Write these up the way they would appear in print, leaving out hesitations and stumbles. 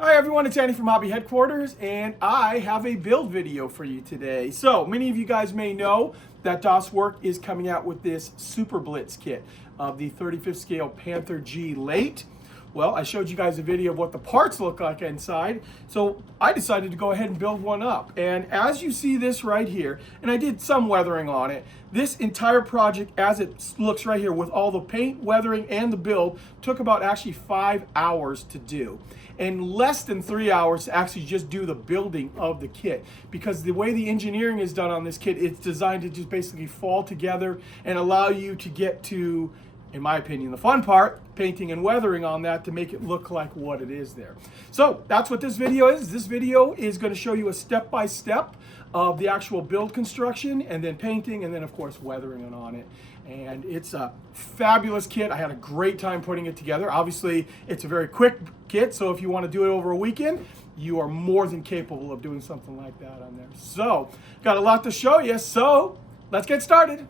Hi everyone, it's Andy from Hobby Headquarters, and I have a build video for you today. So many of you guys may know that Werk is coming out with this Super Blitz kit of the 35th scale Panther G late. Well, I showed you guys a video of what the parts look like inside, so I decided to go ahead and build one up. And as you see this right here, and I did some weathering on it, this entire project as it looks right here with all the paint, weathering, and the build took about actually 5 hours to do. And less than 3 hours to actually just do the building of the kit. Because the way the engineering is done on this kit, it's designed to just basically fall together and allow you to get to, in my opinion, the fun part, painting and weathering on that to make it look like what it is there. So that's what this video is. This video is going to show you a step-by-step of the actual build construction and then painting and then of course weathering on it. And it's a fabulous kit. I had a great time putting it together. Obviously it's a very quick kit, so if you want to do it over a weekend, you are more than capable of doing something like that on there. So got a lot to show you, so let's get started.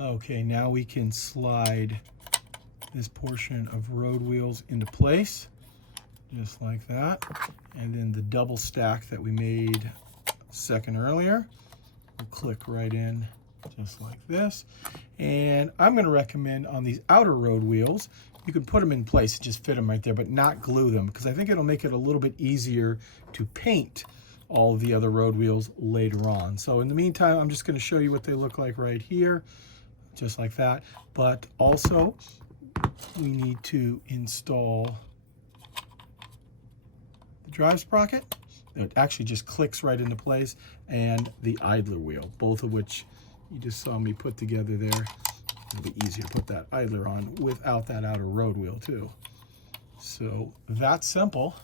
Okay, now we can slide this portion of road wheels into place, just like that. And then the double stack that we made a second earlier will click right in, just like this. And I'm going to recommend on these outer road wheels, you can put them in place and just fit them right there, but not glue them, because I think it'll make it a little bit easier to paint all of the other road wheels later on. So in the meantime, I'm just going to show you what they look like right here. Just like that. But also we need to install the drive sprocket. It actually just clicks right into place, and the idler wheel, both of which you just saw me put together there. It'll be easier to put that idler on without that outer road wheel too. So that's simple.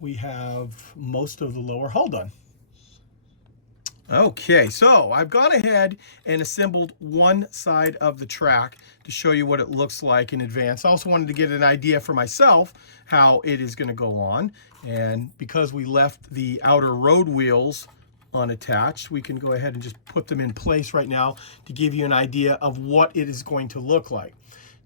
We have most of the lower hull done. Okay, so I've gone ahead and assembled one side of the track to show you what it looks like in advance. I also wanted to get an idea for myself how it is going to go on. And because we left the outer road wheels unattached, we can go ahead and just put them in place right now to give you an idea of what it is going to look like.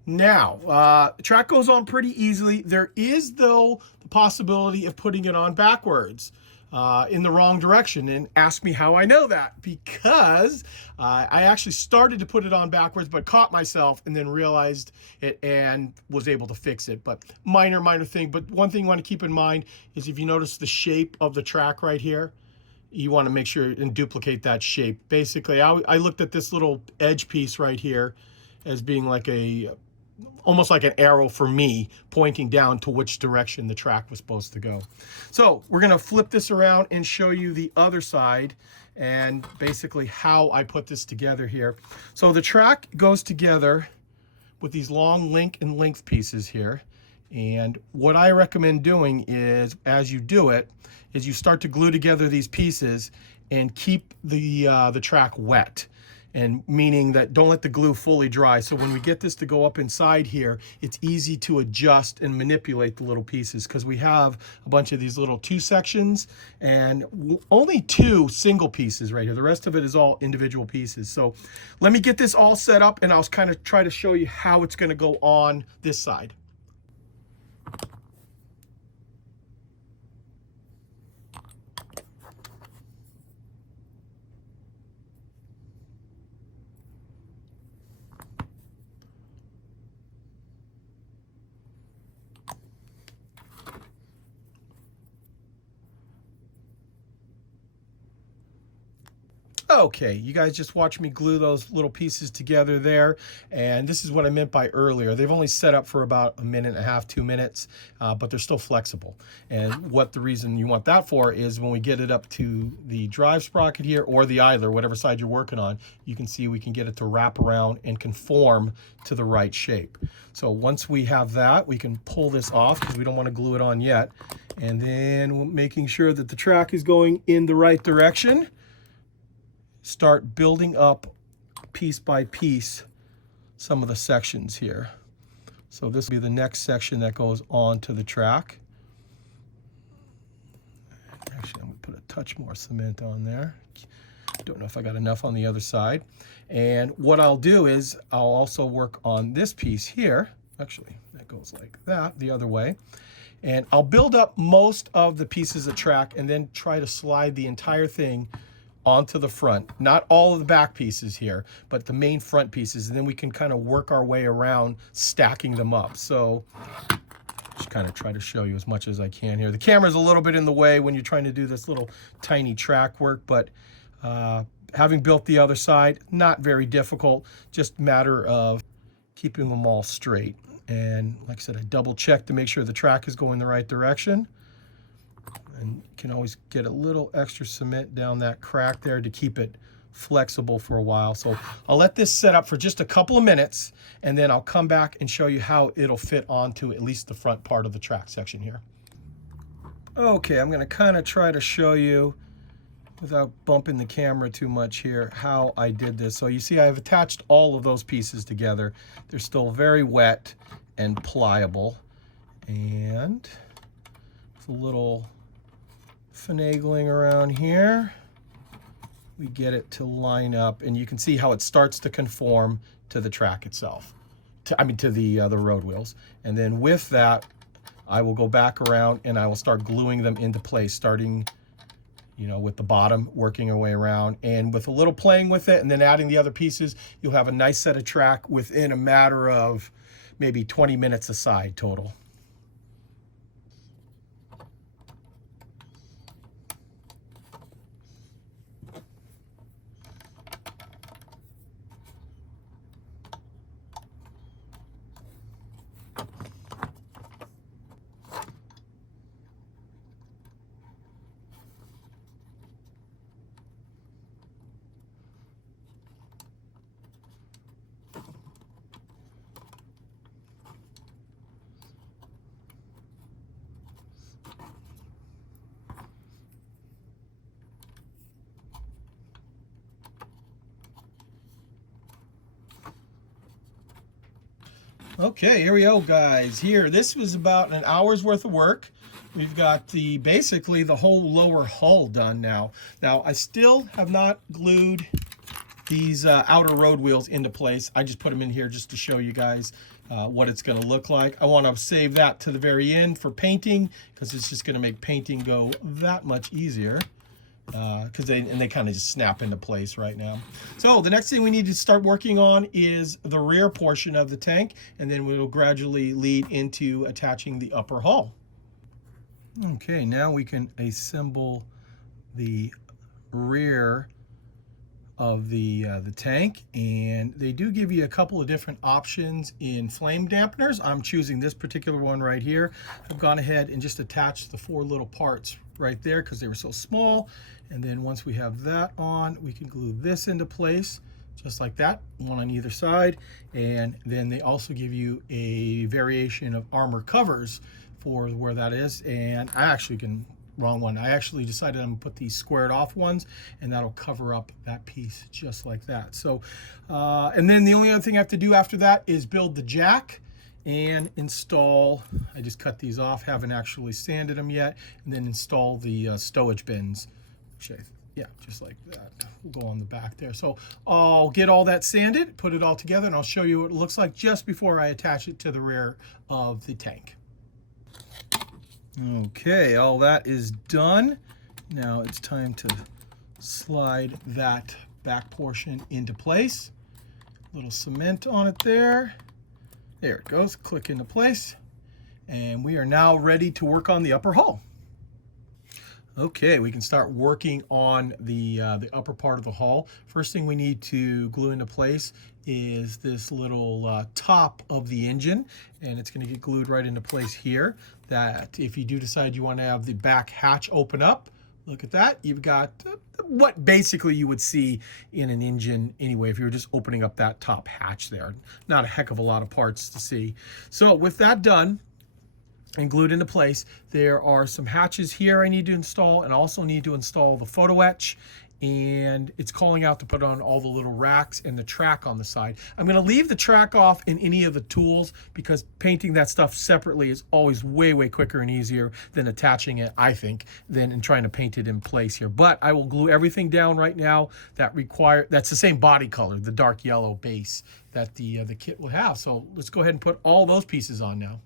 Now, the track goes on pretty easily. There is, though, the possibility of putting it on backwards. In the wrong direction. And ask me how I know that, because I actually started to put it on backwards but caught myself and then realized it and was able to fix it. But minor thing. But one thing you want to keep in mind is if you notice the shape of the track right here, you want to make sure and duplicate that shape. Basically, I looked at this little edge piece right here as being like almost like an arrow for me pointing down to which direction the track was supposed to go. So we're going to flip this around and show you the other side and basically how I put this together here. So the track goes together with these long link and length pieces here. And what I recommend doing is, as you do it, is you start to glue together these pieces and keep the track wet. and meaning that don't let the glue fully dry. So when we get this to go up inside here, it's easy to adjust and manipulate the little pieces, because we have a bunch of these little 2 sections and only 2 single pieces right here. The rest of it is all individual pieces. So let me get this all set up and I'll kind of try to show you how it's going to go on this side. Okay, you guys just watched me glue those little pieces together there, and this is what I meant by earlier. They've only set up for about 1.5, 2 minutes, but they're still flexible. And what the reason you want that for is when we get it up to the drive sprocket here, or the idler, whatever side you're working on, you can see we can get it to wrap around and conform to the right shape. So once we have that, we can pull this off because we don't want to glue it on yet. And then making sure that the track is going in the right direction, start building up piece by piece some of the sections here. So this will be the next section that goes onto the track. Actually, I'm going to put a touch more cement on there. Don't know if I got enough on the other side. And what I'll do is I'll also work on this piece here. Actually, that goes like that the other way. And I'll build up most of the pieces of track and then try to slide the entire thing onto the front. Not all of the back pieces here, but the main front pieces, and then we can kind of work our way around stacking them up. So just kind of try to show you as much as I can here. The camera's a little bit in the way when you're trying to do this little tiny track work, but having built the other side, not very difficult, just a matter of keeping them all straight. And like I said, I double check to make sure the track is going the right direction. And you can always get a little extra cement down that crack there to keep it flexible for a while. So I'll let this set up for just a couple of minutes, and then I'll come back and show you how it'll fit onto at least the front part of the track section here. Okay, I'm going to kind of try to show you, without bumping the camera too much here, how I did this. So you see I've attached all of those pieces together. They're still very wet and pliable, and it's a little finagling around here, we get it to line up, and you can see how it starts to conform to the track itself, to the road wheels. And then with that, I will go back around and I will start gluing them into place, starting, you know, with the bottom, working our way around, and with a little playing with it and then adding the other pieces, you'll have a nice set of track within a matter of maybe 20 minutes aside total. Okay, here we go, guys. Here, this was about an hour's worth of work. We've got basically the whole lower hull done now. Now, I still have not glued these outer road wheels into place. I just put them in here just to show you guys what it's going to look like. I want to save that to the very end for painting, because it's just going to make painting go that much easier. Because they kind of just snap into place right now. So the next thing we need to start working on is the rear portion of the tank, and then we will gradually lead into attaching the upper hull. Okay, now we can assemble the rear of the tank, and they do give you a couple of different options in flame dampeners. I'm choosing this particular one right here. I've gone ahead and just attached the 4 little parts right there because they were so small. And then once we have that on, we can glue this into place just like that, one on either side. And then they also give you a variation of armor covers for where that is. And I actually can wrong one. I actually decided I'm gonna put these squared off ones, and that'll cover up that piece just like that. So, and then the only other thing I have to do after that is build the jack and install, I just cut these off, haven't actually sanded them yet, and then install the stowage bins. Yeah, just like that. We'll go on the back there. So I'll get all that sanded, put it all together, and I'll show you what it looks like just before I attach it to the rear of the tank. Okay, all that is done. Now it's time to slide that back portion into place. A little cement on it there. There it goes, click into place. And we are now ready to work on the upper hull. Okay, we can start working on the upper part of the hull. First thing we need to glue into place is this little top of the engine, and it's going to get glued right into place here. That if you do decide you want to have the back hatch open up, look at that. You've got what basically you would see in an engine anyway if you were just opening up that top hatch there. Not a heck of a lot of parts to see. So with that done and glued into place, there are some hatches here I need to install, and also need to install the photo etch, and it's calling out to put on all the little racks and the track on the side. I'm going to leave the track off in any of the tools because painting that stuff separately is always way quicker and easier than attaching it, I think, than in trying to paint it in place here. But I will glue everything down right now that's the same body color, the dark yellow base that the kit will have. So let's go ahead and put all those pieces on now.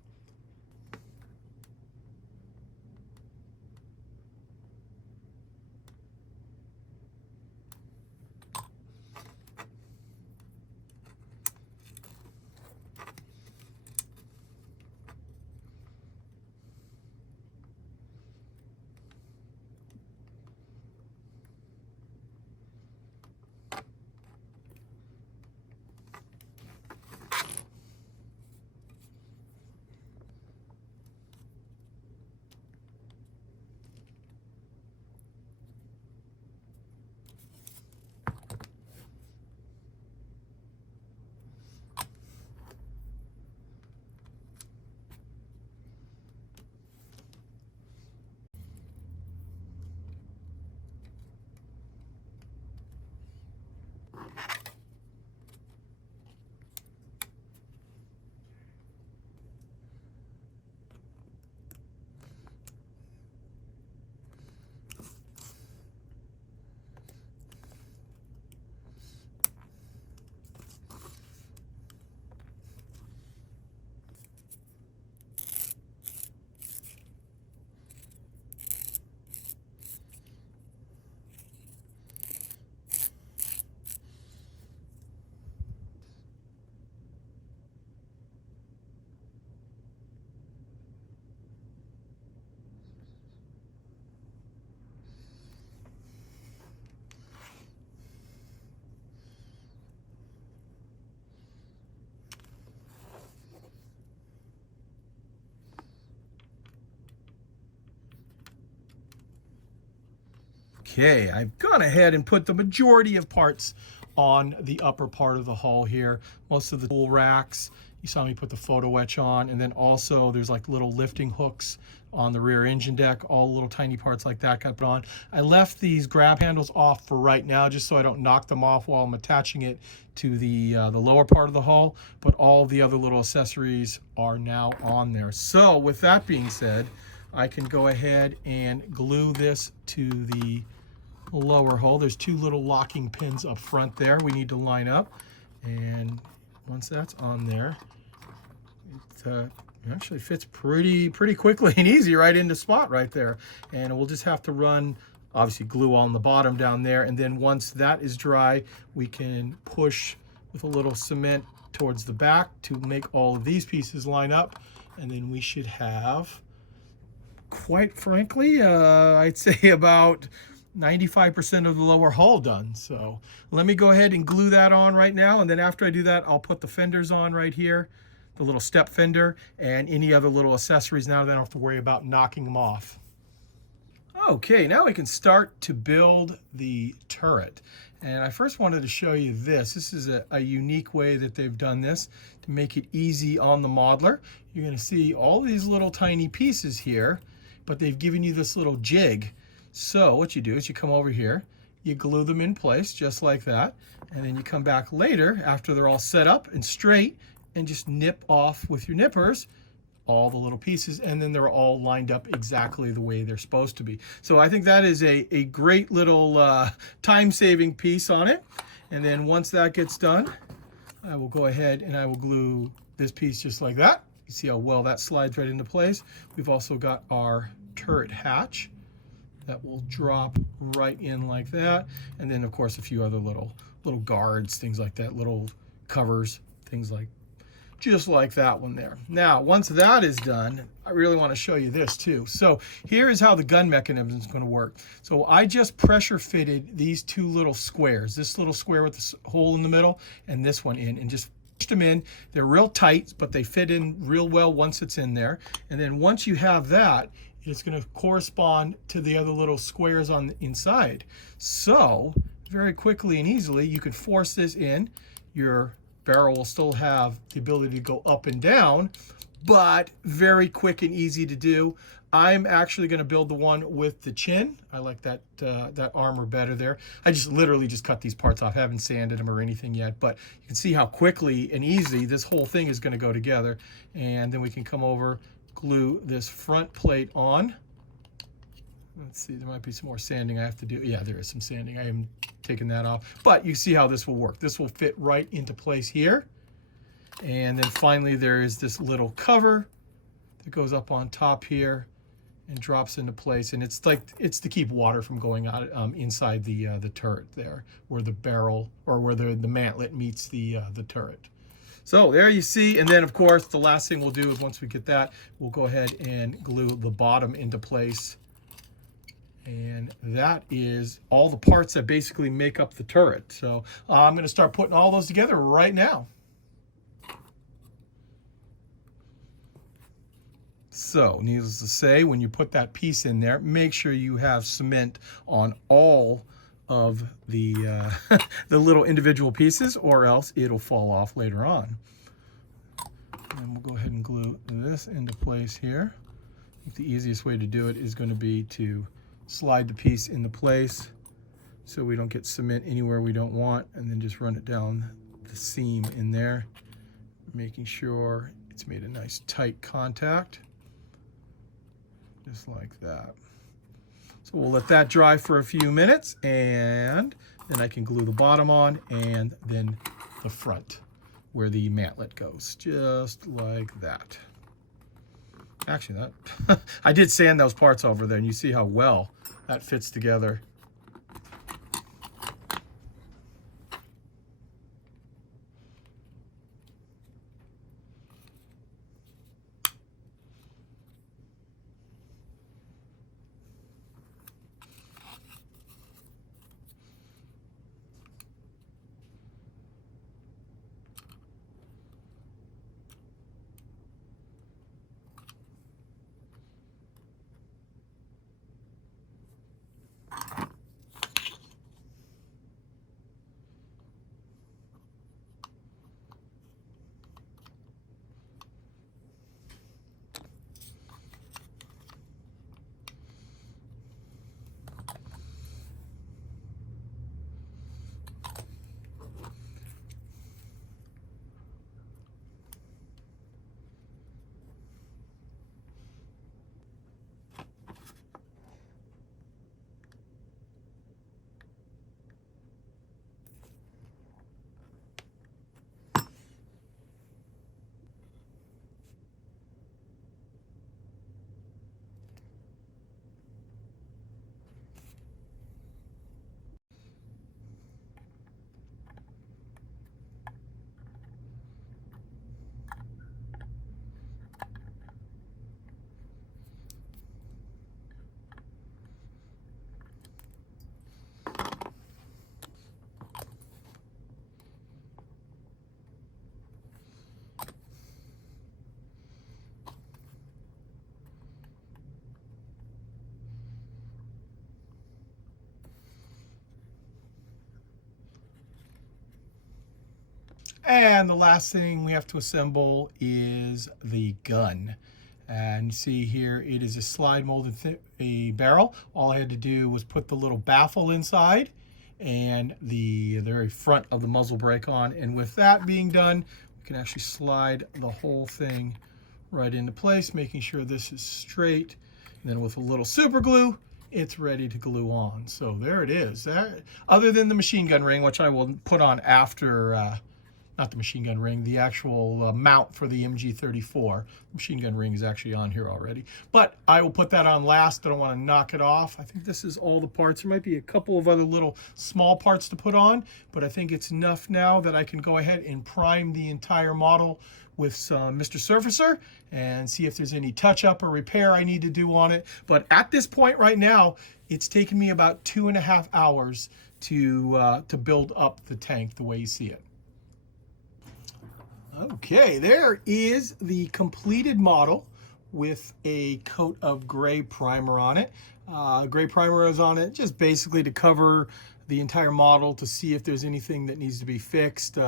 Okay, I've gone ahead and put the majority of parts on the upper part of the hull here. Most of the tool racks, you saw me put the photo etch on, and then also there's like little lifting hooks on the rear engine deck, all little tiny parts like that got put on. I left these grab handles off for right now just so I don't knock them off while I'm attaching it to the lower part of the hull, but all the other little accessories are now on there. So with that being said, I can go ahead and glue this to the lower hull. There's two little locking pins up front there we need to line up, and once that's on there, it actually fits pretty quickly and easy right into spot right there. And we'll just have to run obviously glue on the bottom down there, and then once that is dry, we can push with a little cement towards the back to make all of these pieces line up, and then we should have, quite frankly, I'd say about 95% of the lower hull done. So let me go ahead and glue that on right now, and then after I do that, I'll put the fenders on right here, the little step fender, and any other little accessories now that I don't have to worry about knocking them off. Okay, now we can start to build the turret. And I first wanted to show you this. This is a unique way that they've done this to make it easy on the modeler. You're going to see all these little tiny pieces here, but they've given you this little jig. So what you do is you come over here, you glue them in place just like that, and then you come back later after they're all set up and straight and just nip off with your nippers all the little pieces, and then they're all lined up exactly the way they're supposed to be. So I think that is a great little time-saving piece on it. And then once that gets done, I will go ahead and I will glue this piece just like that. You see how well that slides right into place. We've also got our turret hatch that will drop right in like that. And then of course a few other little guards, things like that, little covers, things like just like that one there. Now, once that is done, I really want to show you this too. So here is how the gun mechanism is going to work. So I just pressure fitted these two little squares, this little square with the hole in the middle and this one in, and just pushed them in. They're real tight, but they fit in real well once it's in there. And then once you have that, it's going to correspond to the other little squares on the inside. So very quickly and easily, you can force this in. Your barrel will still have the ability to go up and down, but very quick and easy to do. I'm actually going to build the one with the chin. I like that that armor better there. I just literally just cut these parts off. I haven't sanded them or anything yet, but you can see how quickly and easy this whole thing is going to go together. And then we can come over, glue this front plate on. Let's see, there might be some more sanding I have to do. Yeah, there is some sanding. I am taking that off. But you see how this will work. This will fit right into place here. And then finally there is this little cover that goes up on top here and drops into place. And it's like, it's to keep water from going out inside the turret there, where the barrel, or where the mantlet meets the turret. So there you see, and then of course the last thing we'll do is once we get that, we'll go ahead and glue the bottom into place. And that is all the parts that basically make up the turret. So I'm going to start putting all those together right now. So needless to say, when you put that piece in there, make sure you have cement on all of the the little individual pieces, or else it'll fall off later on. And we'll go ahead and glue this into place here. I think the easiest way to do it is going to be to slide the piece into place so we don't get cement anywhere we don't want, and then just run it down the seam in there, making sure it's made a nice tight contact, just like that. So we'll let that dry for a few minutes, and then I can glue the bottom on and then the front where the mantlet goes, just like that. Actually, that I did sand those parts over there, and you see how well that fits together. And the last thing we have to assemble is the gun. And see here, it is a slide molded a barrel. All I had to do was put the little baffle inside and the very front of the muzzle brake on. And with that being done, we can actually slide the whole thing right into place, making sure this is straight. And then with a little super glue, it's ready to glue on. So there it is. Other than the machine gun ring, which I will put on after, not the machine gun ring, the actual mount for the MG34. The machine gun ring is actually on here already. But I will put that on last. I don't want to knock it off. I think this is all the parts. There might be a couple of other little small parts to put on, but I think it's enough now that I can go ahead and prime the entire model with some Mr. Surfacer and see if there's any touch-up or repair I need to do on it. But at this point right now, it's taken me about 2.5 hours to build up the tank the way you see it. Okay, there is the completed model with a coat of gray primer on it. Gray primer is on it just basically to cover the entire model to see if there's anything that needs to be fixed. You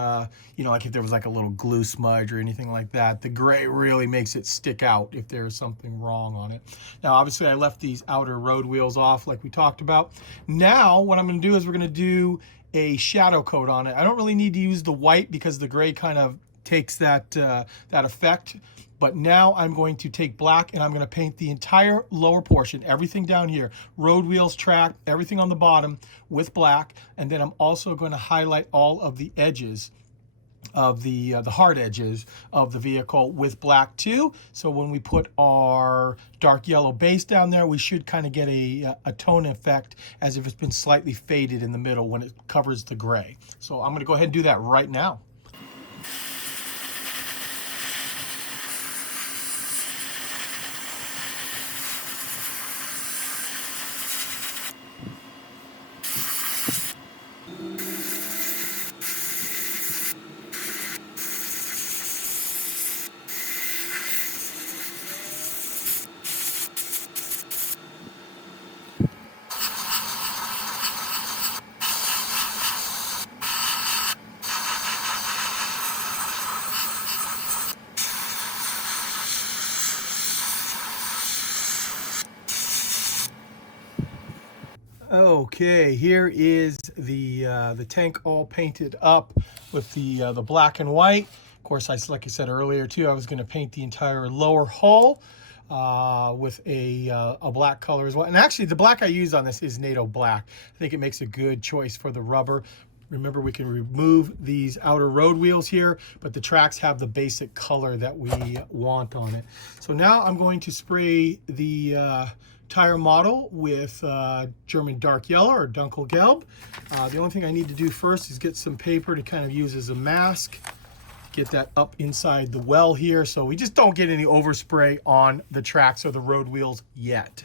know, like if there was like a little glue smudge or anything like that. The gray really makes it stick out if there's something wrong on it. Now, obviously, I left these outer road wheels off like we talked about. Now, what I'm going to do is we're going to do a shadow coat on it. I don't really need to use the white because the gray kind of takes that that effect. But now I'm going to take black and I'm going to paint the entire lower portion, everything down here, road wheels, track, everything on the bottom with black. And then I'm also going to highlight all of the edges of the hard edges of the vehicle with black too. So when we put our dark yellow base down there, we should kind of get a tone effect as if it's been slightly faded in the middle when it covers the gray. So I'm going to go ahead and do that right now. Okay, here is the tank all painted up with the black and white. Of course, like I said earlier too, I was going to paint the entire lower hull with a black color as well. And actually, the black I used on this is NATO black. I think it makes a good choice for the rubber. Remember, we can remove these outer road wheels here, but the tracks have the basic color that we want on it. So now I'm going to spray the tire model with German dark yellow or Dunkelgelb. The only thing I need to do first is get some paper to kind of use as a mask. Get that up inside the well here so we just don't get any overspray on the tracks or the road wheels yet.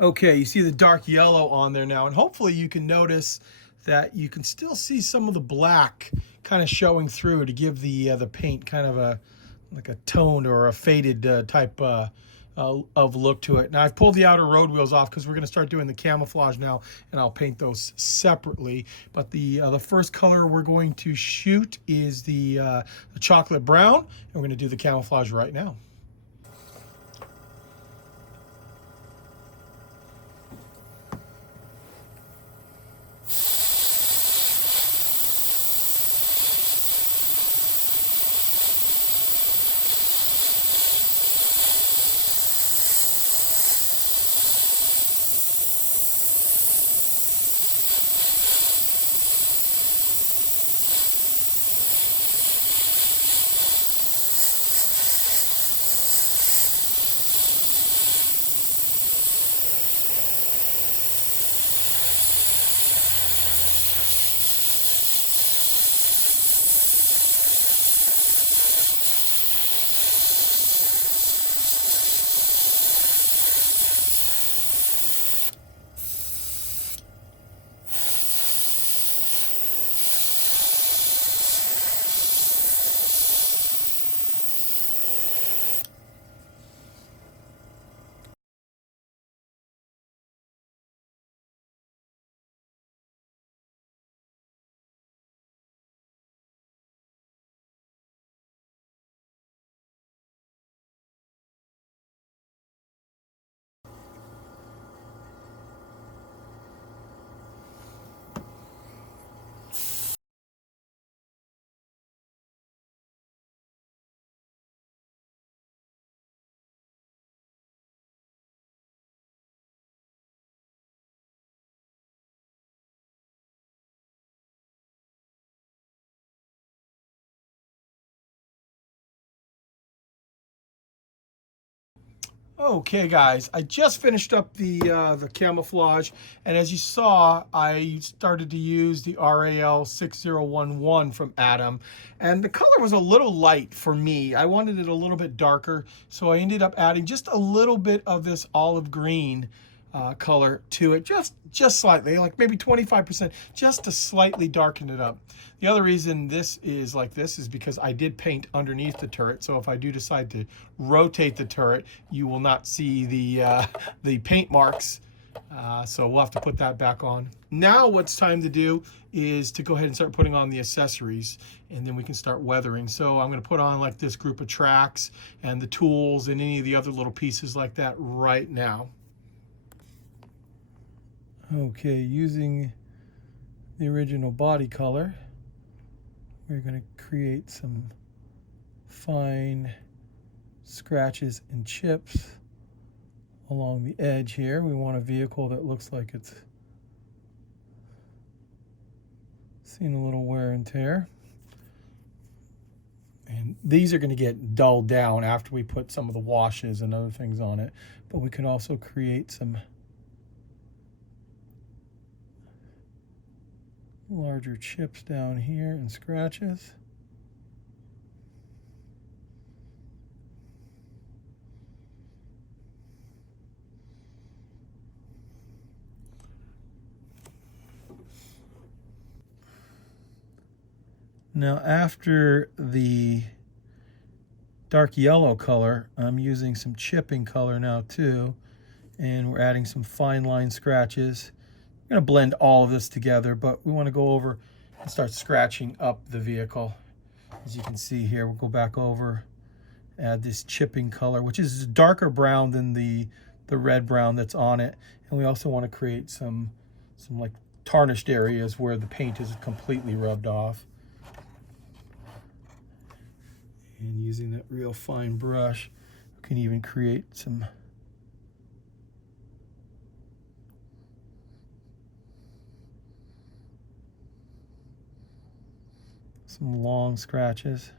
Okay, you see the dark yellow on there now, and hopefully you can notice that you can still see some of the black kind of showing through to give the paint kind of like a toned or a faded type of look to it. Now I've pulled the outer road wheels off because we're going to start doing the camouflage now, and I'll paint those separately. But the first color we're going to shoot is the chocolate brown, and we're going to do the camouflage right now. Okay guys, I just finished up the camouflage, and as you saw, I started to use the RAL 6011 from Adam, and the color was a little light for me. I wanted it a little bit darker, so I ended up adding just a little bit of this olive green color to it, just slightly, like maybe 25%, just to slightly darken it up. The other reason this is like this is because I did paint underneath the turret, so if I do decide to rotate the turret, you will not see the paint marks. So we'll have to put that back on. Now what's time to do is to go ahead and start putting on the accessories, and then we can start weathering. So I'm going to put on like this group of tracks and the tools and any of the other little pieces like that right now. Okay, using the original body color, we're going to create some fine scratches and chips along the edge here. We want a vehicle that looks like it's seen a little wear and tear. And these are going to get dulled down after we put some of the washes and other things on it. But we can also create some larger chips down here and scratches. Now after the dark yellow color, I'm using some chipping color now too, and we're adding some fine line scratches. I'm going to blend all of this together, but we want to go over and start scratching up the vehicle. As you can see here, we'll go back over, add this chipping color, which is darker brown than the red brown that's on it. And we also want to create some like tarnished areas where the paint is completely rubbed off. And using that real fine brush, we can even create some long scratches.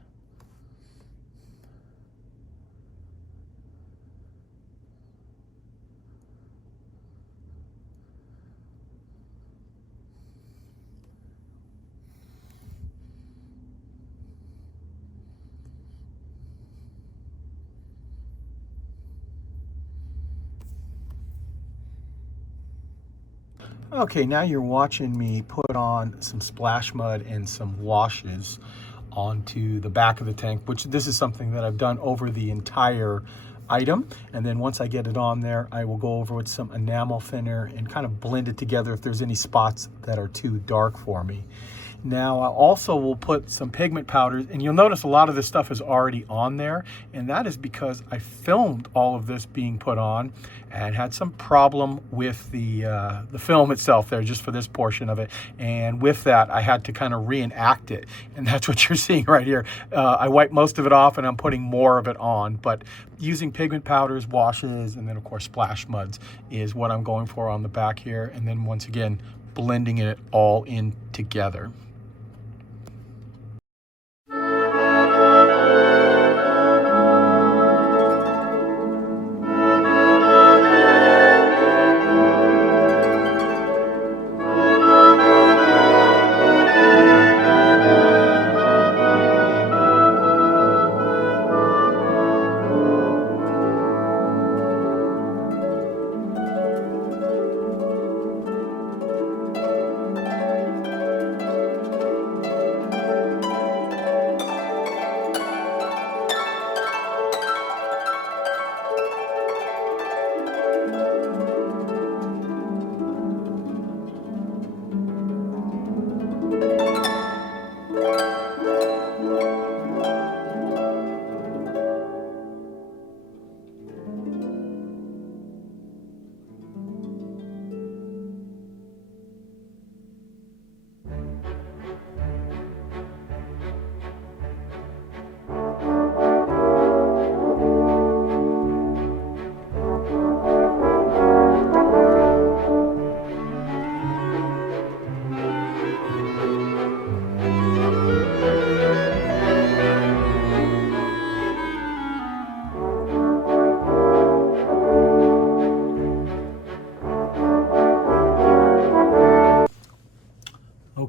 Okay, now you're watching me put on some splash mud and some washes onto the back of the tank, which this is something that I've done over the entire item. And then once I get it on there, I will go over with some enamel thinner and kind of blend it together if there's any spots that are too dark for me. Now I also will put some pigment powders, and you'll notice a lot of this stuff is already on there, and that is because I filmed all of this being put on and had some problem with the film itself there, just for this portion of it. And with that, I had to kind of reenact it, and that's what you're seeing right here. I wiped most of it off and I'm putting more of it on, but using pigment powders, washes, and then of course splash muds is what I'm going for on the back here. And then once again, blending it all in together.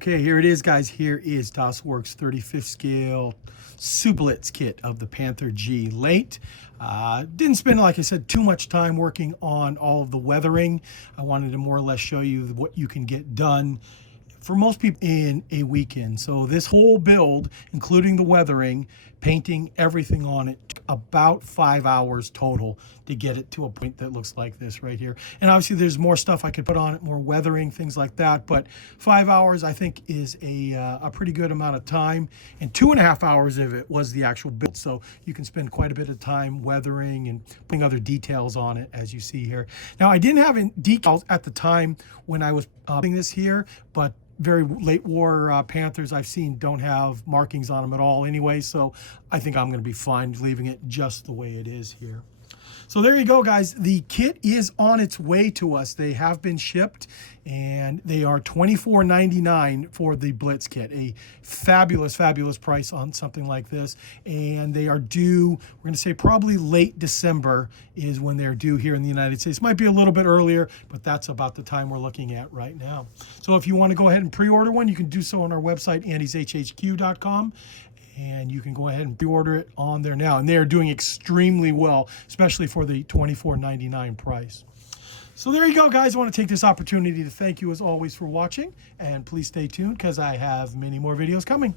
Okay, here it is, guys. Here is DOSWorks 35th scale Blitz kit of the Panther G Late. Didn't spend, like I said, too much time working on all of the weathering. I wanted to more or less show you what you can get done for most people in a weekend. So this whole build, including the weathering, painting, everything on it, took about 5 hours total to get it to a point that looks like this right here. And obviously there's more stuff I could put on it, more weathering, things like that. But 5 hours, I think, is a pretty good amount of time. And 2.5 hours of it was the actual build. So you can spend quite a bit of time weathering and putting other details on it, as you see here. Now, I didn't have decals at the time when I was putting this here, but very late war Panthers I've seen don't have markings on them at all anyway, so I think I'm going to be fine leaving it just the way it is here. So there you go, guys. The kit is on its way to us. They have been shipped, and they are $24.99 for the Blitz kit. A fabulous, fabulous price on something like this. And they are due, we're going to say probably late December is when they're due here in the United States. Might be a little bit earlier, but that's about the time we're looking at right now. So if you want to go ahead and pre-order one, you can do so on our website, andyshhq.com. And you can go ahead and pre-order it on there now. And they are doing extremely well, especially for the $24.99 price. So there you go, guys. I want to take this opportunity to thank you as always for watching. And please stay tuned because I have many more videos coming.